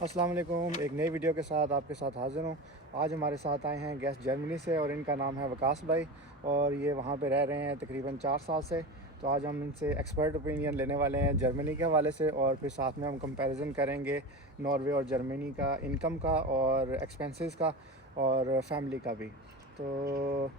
अस्सलाम वालेकुम। एक नई वीडियो के साथ आपके साथ हाज़िर हूँ। आज हमारे साथ आए हैं गेस्ट जर्मनी से और इनका नाम है वकास भाई और ये वहाँ पे रह रहे हैं तकरीबन 4 साल से। तो आज हम इनसे एक्सपर्ट ओपिनियन लेने वाले हैं जर्मनी के हवाले से और फिर साथ में हम कंपैरिजन करेंगे नॉर्वे और जर्मनी का इनकम का और एक्सपेंसेस का और फैमिली का भी। तो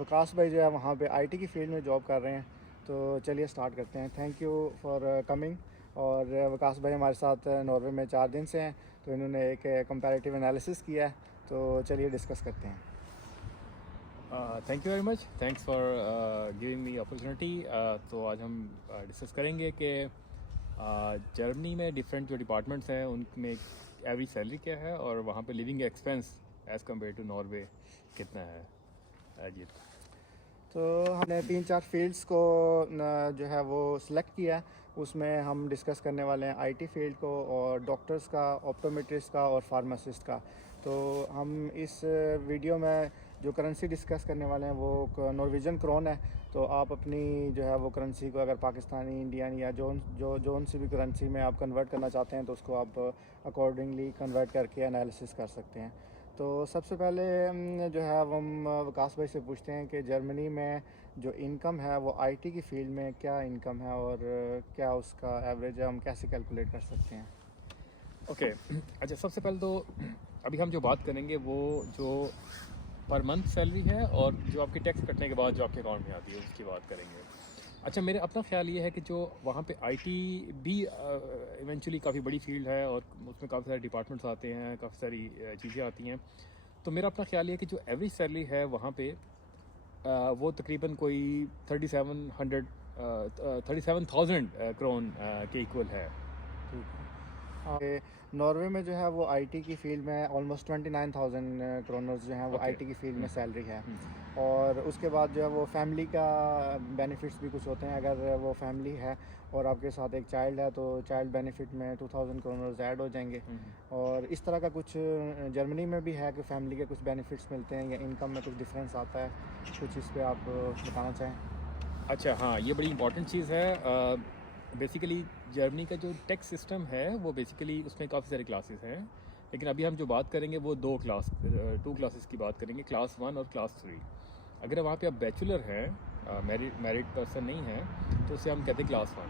वकास भाई जो है वहाँ पे आईटी की फ़ील्ड में जॉब कर रहे हैं। तो चलिए स्टार्ट करते हैं। Thank you for coming. और वकास भाई हमारे साथ नॉर्वे में 4 दिन से हैं, तो इन्होंने एक कंपैरेटिव एनालिसिस किया है। तो चलिए डिस्कस करते हैं। Thank you very much, thanks for giving me opportunity. तो आज हम डिस्कस करेंगे कि जर्मनी में डिफरेंट जो डिपार्टमेंट्स हैं उनमें एवरेज सैलरी क्या है और वहाँ पे living expense as compare to Norway कितना है। जी। तो हमने 3-4 फील्ड्स को जो है वो सिलेक्ट किया है। उसमें हम डिस्कस करने वाले हैं आईटी फील्ड को और डॉक्टर्स का, ऑप्टोमेट्रिस्ट का और फार्मासिस्ट का। तो हम इस वीडियो में जो करेंसी डिस्कस करने वाले हैं वो नॉर्वेजियन क्रोन है। तो आप अपनी जो है वो करेंसी को अगर पाकिस्तानी, इंडियन या जोन सी भी करेंसी में आप कन्वर्ट करना चाहते हैं तो उसको आप अकॉर्डिंगली कन्वर्ट करके एनालिसिस कर सकते हैं। तो सबसे पहले जो है वो हम वकास भाई से पूछते हैं कि जर्मनी में जो इनकम है वो आईटी की फील्ड में क्या इनकम है और क्या उसका एवरेज है, हम कैसे कैलकुलेट कर सकते हैं। ओके। अच्छा, सबसे पहले तो अभी हम जो बात करेंगे वो जो पर मंथ सैलरी है और जो आपके टैक्स कटने के बाद जो आपके अकाउंट में आती है उसकी बात करेंगे। अच्छा, मेरे अपना ख्याल ये है कि जो वहाँ पे आईटी भी इवेंचुअली काफ़ी बड़ी फील्ड है और उसमें काफ़ी सारे डिपार्टमेंट्स आते हैं, काफ़ी सारी चीज़ें आती हैं। तो मेरा अपना ख्याल ये है कि जो एवरेज सैलरी है वहाँ पे वो तकरीबन कोई 37,000 क्रोन के इक्वल है। ठीक है। नॉर्वे में जो है वो आईटी की फील्ड में ऑलमोस्ट 29,000 क्रोनर्स जो हैं वो ओके। आईटी की फील्ड में सैलरी है। और उसके बाद जो है वो फैमिली का बेनिफिट्स भी कुछ होते हैं। अगर वो फैमिली है और आपके साथ एक चाइल्ड है तो चाइल्ड बेनिफिट में 2,000 क्रोनर्स ऐड हो जाएंगे। और इस तरह का कुछ जर्मनी में भी है कि फैमिली के कुछ बेनिफिट्स मिलते हैं या इनकम में कुछ डिफरेंस आता है। कुछ इस पर आप बताना चाहें। अच्छा, हाँ, ये बड़ी इंपॉर्टेंट चीज़ है। बेसिकली जर्मनी का जो टैक्स सिस्टम है वो बेसिकली उसमें काफ़ी सारे क्लासेस हैं, लेकिन अभी हम जो बात करेंगे वो टू क्लासेस की बात करेंगे, क्लास 1 और क्लास 3। अगर वहाँ पे आप बैचलर हैं, मैरिड पर्सन नहीं है, तो उसे हम कहते हैं क्लास 1।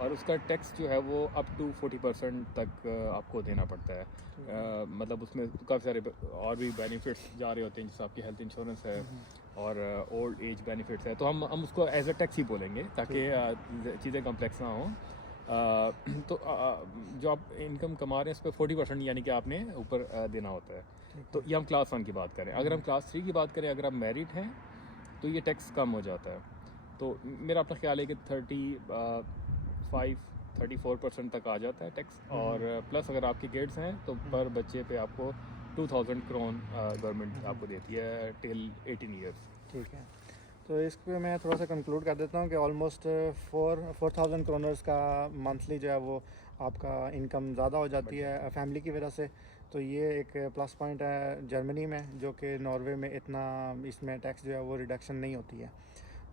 और उसका टैक्स जो है वो अप टू 40% तक आपको देना पड़ता है। मतलब उसमें काफ़ी सारे और भी बेनिफिट्स जा रहे होते हैं, जैसे आपकी हेल्थ इंश्योरेंस है और ओल्ड एज बेनिफिट्स है। तो हम उसको एज अ टैक्स ही बोलेंगे ताकि चीज़ें कम्प्लेक्स ना हों। तो जो आप इनकम कमा रहे हैं उस पर 40% यानी कि आपने ऊपर देना होता है। तो ये हम क्लास 1 की बात करें। अगर हम क्लास 3 की बात करें, अगर आप मैरिड हैं तो ये टैक्स कम हो जाता है। तो मेरा अपना ख्याल है कि 34% तक आ जाता है टैक्स। और प्लस अगर आपके किड्स हैं तो पर बच्चे पे आपको 2,000 क्रोन गवर्नमेंट आपको देती है टिल 18 ईयर्स। ठीक है। तो इसको मैं थोड़ा सा कंक्लूड कर देता हूँ कि ऑलमोस्ट 4,000 क्रोनर्स का मंथली जो है वो आपका इनकम ज़्यादा हो जाती है फैमिली की वजह से। तो ये एक प्लस पॉइंट है जर्मनी में, जो कि नॉर्वे में इतना इसमें टैक्स जो है वो रिडक्शन नहीं होती है।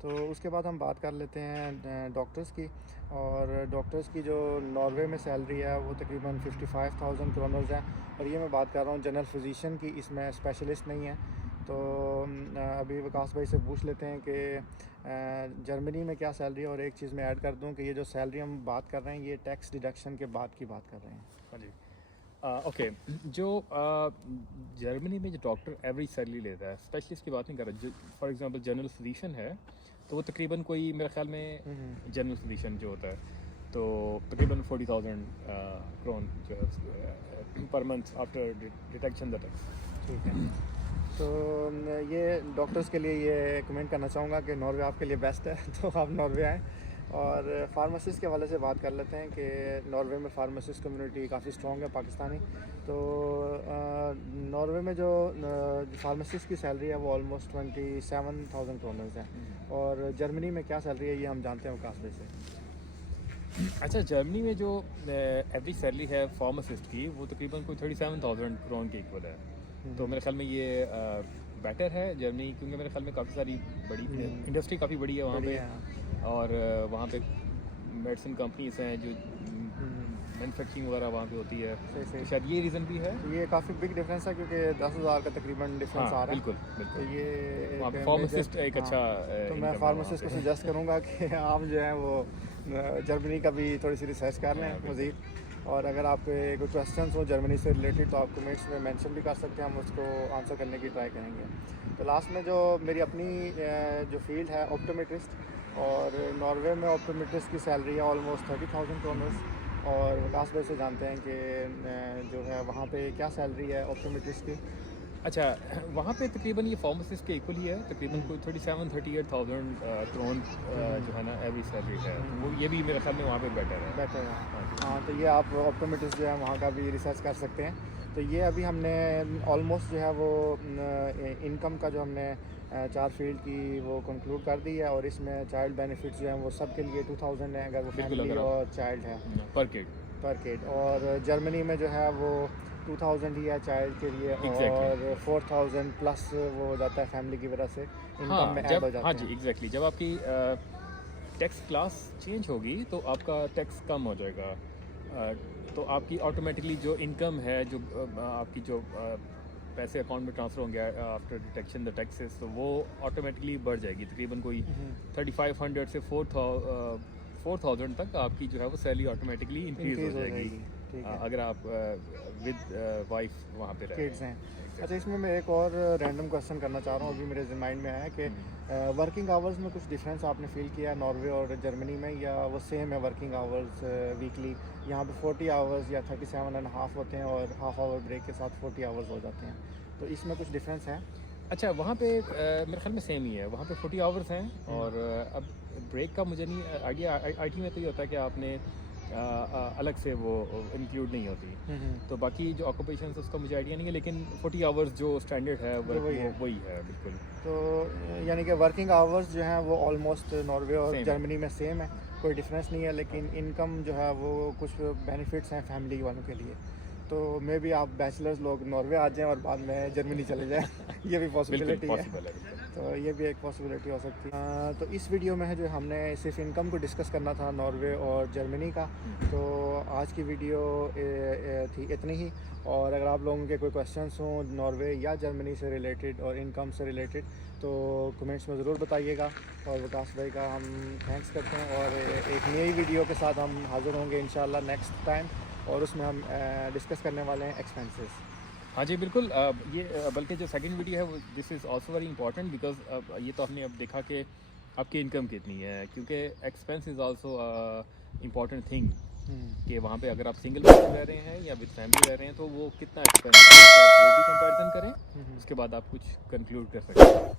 तो उसके बाद हम बात कर लेते हैं डॉक्टर्स की। और डॉक्टर्स की जो नॉर्वे में सैलरी है वो तकरीबन 55,000 क्रोनर्स है। और ये मैं बात कर रहा हूँ जनरल फिजिशियन की, इसमें स्पेशलिस्ट नहीं है। तो अभी वकास भाई से पूछ लेते हैं कि जर्मनी में क्या सैलरी है। और एक चीज़ मैं ऐड कर दूं कि ये जो सैलरी हम बात कर रहे हैं ये टैक्स डिडक्शन के बाद की बात कर रहे हैं। हाँ जी। ओके। जो जर्मनी में जो डॉक्टर एवरेज सैलरी लेता है, स्पेशलिस्ट की बात नहीं कर रहा, जो फॉर एग्जांपल जनरल फिजिशियन है तो वो तकरीबन कोई मेरे ख्याल में जनरल फिजिशियन जो होता है तो तकरीबन 40,000 क्रोन जो है per month after detection the tax. ठीक है। तो ये डॉक्टर्स के लिए ये कमेंट करना चाहूँगा कि नॉर्वे आपके लिए बेस्ट है तो आप नॉर्वे आएँ। और फार्मासिस्ट के हवाले से बात कर लेते हैं कि नॉर्वे में फार्मासिस्ट कम्युनिटी काफ़ी स्ट्रॉन्ग है पाकिस्तानी। तो नॉर्वे में जो फार्मासिस्ट की सैलरी है वो ऑलमोस्ट 27,000 क्रोनर्स है। और जर्मनी में क्या सैलरी है ये हम जानते हैं वकास भाई से। अच्छा, जर्मनी में जो एवरेज सैलरी है फार्मासिस्ट की वो तकरीबन कोई 37,000 क्रोन के इक्वल है। तो मेरे ख्याल में ये बेटर है जर्मनी, क्योंकि मेरे ख्याल में काफ़ी सारी बड़ी इंडस्ट्री काफ़ी बड़ी है वहाँ पे। और वहाँ पे मेडिसिन कंपनीज हैं जो मैन्युफैक्चरिंग वगैरह वहाँ पे होती है, सही तो सही। शायद ये रीज़न भी है। तो ये काफ़ी बिग डिफरेंस है क्योंकि 10,000 का तकरीबन डिफरेंस हाँ आ रहा है। बिल्कुल तो बिल्कुल, ये वहाँ पे एक फार्मासिस्ट मेजर, एक हाँ, अच्छा तो मैं इनकम है वहाँ फार्मासिस्ट को पे। सजेस्ट करूँगा कि आप जो है वो जर्मनी का भी थोड़ी सी रिसर्च कर हाँ, लें बिल्कुल। मज़ीद। और अगर आपके कोई क्वेश्चंस हो जर्मनी से रिलेटेड तो आप कमेंट्स में मेंशन भी कर सकते हैं, हम उसको आंसर करने की ट्राई करेंगे। तो लास्ट में जो मेरी अपनी जो फील्ड है ऑप्टोमेट्रिस्ट, और नॉर्वे में ऑप्टोमेट्रिस्ट की सैलरी है ऑलमोस्ट 30,000 क्रोनर्स। और विकास भाई से जानते हैं कि जो है वहाँ पे क्या सैलरी है ऑप्टोमेट्रिस्ट की। अच्छा, वहाँ पे तकरीबन ये फार्मासिस्ट के इक्वल ही है, तकरीबन कोई 37-38,000 क्रोन जो है ना एवरेज सैलरी है, तो वो ये भी मेरे ख्याल में वहाँ पे बेटर है। बेटर है। हाँ जी। हाँ, तो ये आप ऑप्टोमेट्रिस्ट जो है वहाँ का भी रिसर्च कर सकते हैं। तो ये अभी हमने ऑलमोस्ट जो है वो इनकम का जो हमने 4 फील्ड की वो कंक्लूड कर दी है। और इसमें चाइल्ड बेनिफिट्स जो हैं वो सब के लिए 2000 है अगर वो बिल्कुल, फैमिली अगर आप और चाइल्ड है पर किड। पर किड। और जर्मनी में जो है वो 2000 ही है चाइल्ड के लिए, और एग्जैक्टली। 4000 प्लस वो हो जाता है फैमिली की वजह से इनकम हाँ में ऐड जब, हो हाँ जाते जी हैं। एग्जैक्टली, जब आपकी टैक्स क्लास चेंज होगी तो आपका टैक्स कम हो जाएगा। तो आपकी ऑटोमेटिकली जो इनकम है, जो आपकी जो पैसे अकाउंट में ट्रांसफ़र होंगे आफ्टर डिटेक्शन द टैक्सेस, तो वो ऑटोमेटिकली बढ़ जाएगी, तकरीबन कोई 3500 से 4000 तक आपकी जो है वो सैलरी ऑटोमेटिकली इंक्रीज़ हो इंक्रीज हो जाएगी। जाएगी, ठीक है। अगर आप विद वाइफ वहाँ पे रह रहे किड्स हैं। हैं। अच्छा, इसमें मैं एक और रैंडम क्वेश्चन करना चाह रहा हूँ, अभी मेरे माइंड में आया कि वर्किंग आवर्स में कुछ डिफरेंस आपने फील किया नॉर्वे और जर्मनी में, या वो सेम है वर्किंग आवर्स वीकली? यहाँ पे 40 आवर्स या 37.5 होते हैं और हाफ आवर ब्रेक के साथ 40 आवर्स हो जाते हैं, तो इसमें कुछ डिफरेंस है? अच्छा, वहाँ पे मेरे ख्याल में सेम ही है, वहाँ पे 40 आवर्स हैं। और अब ब्रेक का मुझे नहीं आइडिया, आईटी में तो ये होता है कि आपने अलग से वो इंक्लूड नहीं होती, तो बाकी जो ऑक्यूपेशन है उसका मुझे आइडिया नहीं है, लेकिन 40 आवर्स जो स्टैंडर्ड है जो वही है। वही है बिल्कुल। तो यानी कि वर्किंग आवर्स जो हैं वो ऑलमोस्ट नॉर्वे और Same है। जर्मनी में सेम है, कोई डिफरेंस नहीं है, लेकिन इनकम जो है वो कुछ बेनिफिट्स हैं फैमिली वालों के लिए। तो मे भी आप बैचलर्स लोग नॉर्वे आ जाएं और बाद में जर्मनी चले जाएं ये भी बिल्कुल पॉसिबिलिटी है। पॉसिबल है बिल्कुल। तो ये भी एक पॉसिबिलिटी हो सकती है। तो इस वीडियो में है जो हमने सिर्फ इनकम को डिस्कस करना था नॉर्वे और जर्मनी का। तो आज की वीडियो थी इतनी ही। और अगर आप लोगों के कोई क्वेश्चंस हों नॉर्वे या जर्मनी से रिलेटेड और इनकम से रिलेटेड तो कमेंट्स में ज़रूर बताइएगा। और विकास भाई का हम थैंक्स करते हैं, और एक नई वीडियो के साथ हम हाज़िर होंगे इंशाल्लाह नेक्स्ट टाइम, और उसमें हम डिस्कस करने वाले हैं एक्सपेंसेस। हाँ जी बिल्कुल। ये बल्कि जो सेकंड वीडियो है this is also very important, because ये तो हमने अब देखा कि आपकी इनकम कितनी है, क्योंकि expense is also important thing, कि वहाँ पे अगर आप सिंगल पर्सन रह रहे हैं या विद फैमिली रह रहे हैं तो वो कितना एक्सपेंस है, आप वो भी कंपैरिजन करें, उसके बाद आप कुछ कंक्लूड कर सकते हैं।